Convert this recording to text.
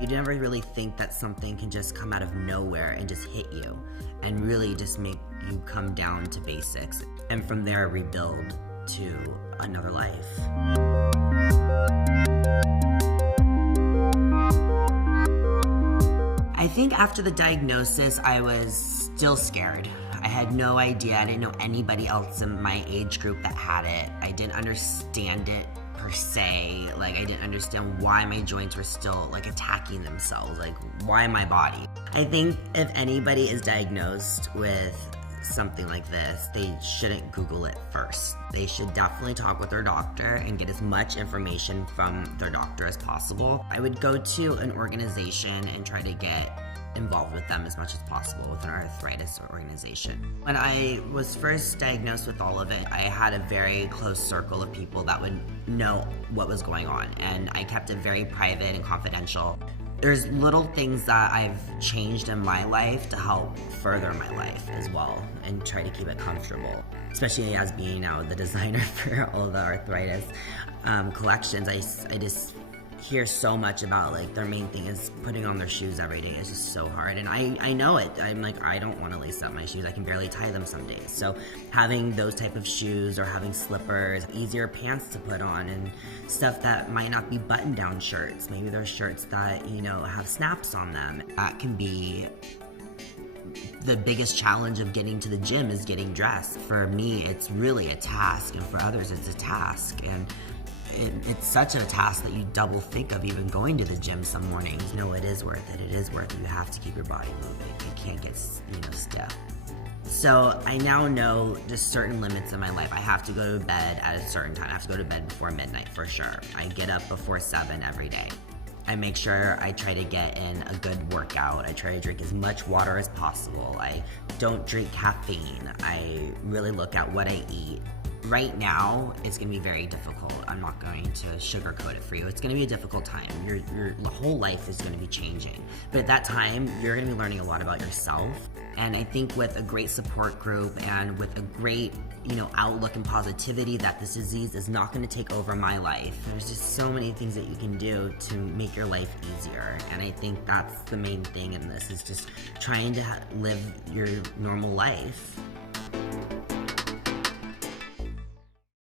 You never really think that something can just come out of nowhere and just hit you and really just make you come down to basics and from there rebuild to another life. I think after the diagnosis, I was still scared. I had no idea. I didn't know anybody else in my age group that had it. I didn't understand it per se. Like, I didn't understand why my joints were still like attacking themselves. Like, why my body? I think if anybody is diagnosed with something like this, they shouldn't Google it first. They should definitely talk with their doctor and get as much information from their doctor as possible. I would go to an organization and try to get involved with them as much as possible with an arthritis organization. When I was first diagnosed with all of it, I had a very close circle of people that would know what was going on, and I kept it very private and confidential. There's little things that I've changed in my life to help further my life as well and try to keep it comfortable. Especially as being now the designer for all the arthritis collections, I just hear so much about like their main thing is putting on their shoes every day. It's just so hard, and I know it. I'm like, I don't want to lace up my shoes. I can barely tie them some days. So having those type of shoes or having slippers, easier pants to put on, and stuff that might not be button down shirts. Maybe they're shirts that, you know, have snaps on them. That can be the biggest challenge of getting to the gym, is getting dressed. For me, it's really a task, and for others it's a task, and it's such a task that you double think of even going to the gym some mornings. No, it is worth it. It is worth it. You have to keep your body moving. You can't get, stiff. So I now know just certain limits in my life. I have to go to bed at a certain time. I have to go to bed before midnight for sure. I get up before 7 every day. I make sure I try to get in a good workout. I try to drink as much water as possible. I don't drink caffeine. I really look at what I eat. Right now, it's going to be very difficult. I'm not going to sugarcoat it for you. It's going to be a difficult time. Your whole life is going to be changing. But at that time, you're going to be learning a lot about yourself. And I think with a great support group and with a great, outlook and positivity that this disease is not going to take over my life. There's just so many things that you can do to make your life easier. And I think that's the main thing in this, is just trying to live your normal life.